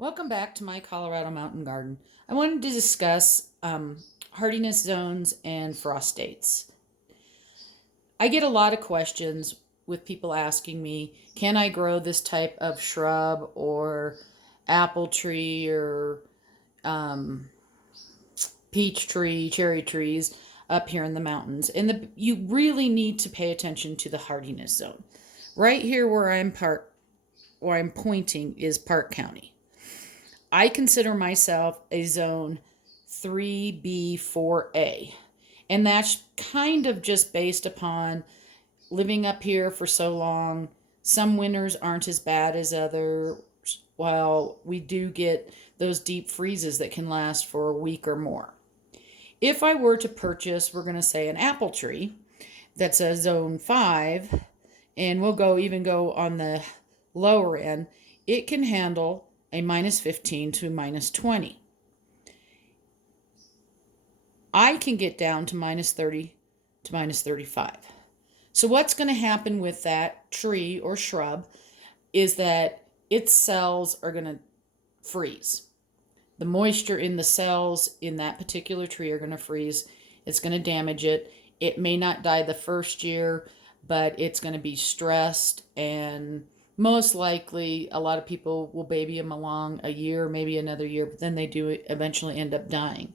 Welcome back to my Colorado Mountain Garden. I wanted to discuss hardiness zones and frost dates. I get a lot of questions with people asking me, can I grow this type of shrub or apple tree or um, peach tree, cherry trees up here in the mountains? And you really need to pay attention to the hardiness zone. Right here where I'm pointing is Park County. I consider myself a zone 3B, 4A. And that's kind of just based upon living up here for so long. Some winters aren't as bad as others, while we do get those deep freezes that can last for a week or more. If I were to purchase, we're going to say an apple tree that's a zone 5, and we'll even go on the lower end, it can handle a minus 15 to minus 20. I can get down to minus 30 to minus 35. So what's going to happen with that tree or shrub is that its cells are going to freeze. The moisture in the cells in that particular tree are going to freeze. It's going to damage it. It may not die the first year, but it's going to be stressed, and most likely a lot of people will baby them along a year, maybe another year, but then they do eventually end up dying.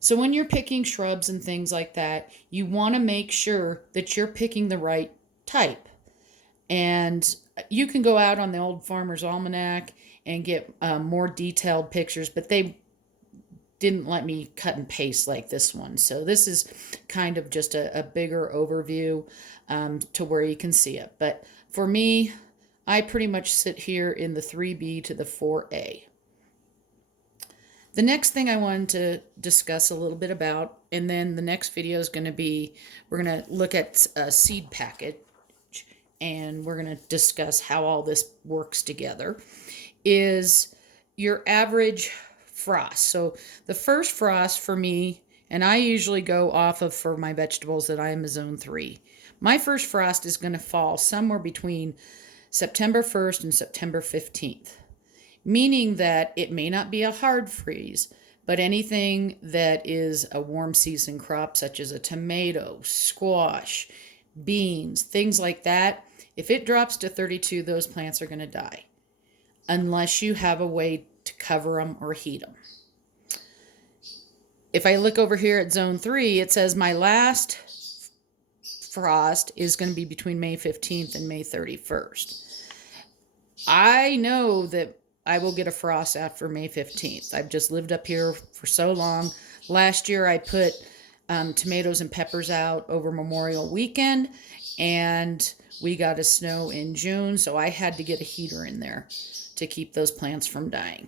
So when you're picking shrubs and things like that, you want to make sure that you're picking the right type. And you can go out on the Old Farmer's Almanac and get more detailed pictures, but they didn't let me cut and paste like this one. So this is kind of just a bigger overview to where you can see it. But for me, I pretty much sit here in the 3B to the 4A. The next thing I wanted to discuss a little bit about, and then the next video is going to be, we're going to look at a seed packet, and we're going to discuss how all this works together, is your average frost. So the first frost for me, and I usually go off of for my vegetables that I am a zone 3. My first frost is going to fall somewhere between September 1st and September 15th, meaning that it may not be a hard freeze, but anything that is a warm season crop, such as a tomato, squash, beans, things like that, if it drops to 32, those plants are going to die, unless you have a way to cover them or heat them. If I look over here at zone 3, it says my last frost is going to be between May 15th and May 31st. I know that I will get a frost after May 15th. I've just lived up here for so long. Last year I put tomatoes and peppers out over Memorial Weekend, and we got a snow in June, so I had to get a heater in there to keep those plants from dying.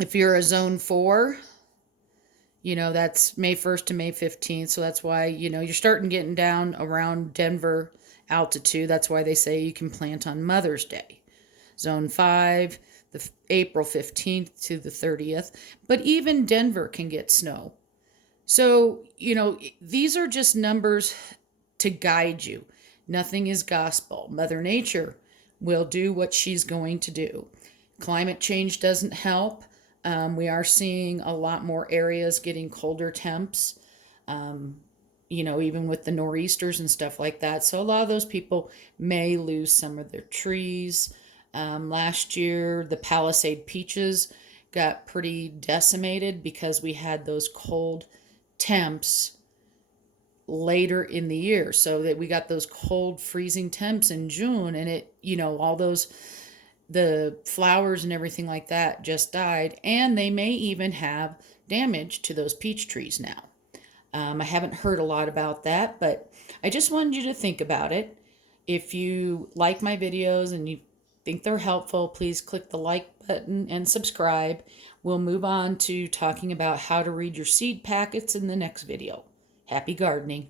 If you're a zone 4, that's May 1st to May 15th. So that's why, you're starting getting down around Denver altitude. That's why they say you can plant on Mother's Day. Zone 5, the April 15th to the 30th. But even Denver can get snow. So, these are just numbers to guide you. Nothing is gospel. Mother Nature will do what she's going to do. Climate change doesn't help. We are seeing a lot more areas getting colder temps, even with the nor'easters and stuff like that. So a lot of those people may lose some of their trees. Last year, the Palisade peaches got pretty decimated because we had those cold temps later in the year. So that we got those cold freezing temps in June, and it, all the flowers and everything like that just died, and they may even have damage to those peach trees now. I haven't heard a lot about that, but I just wanted you to think about it. If you like my videos and you think they're helpful, please click the like button and subscribe. We'll move on to talking about how to read your seed packets in the next video. Happy gardening.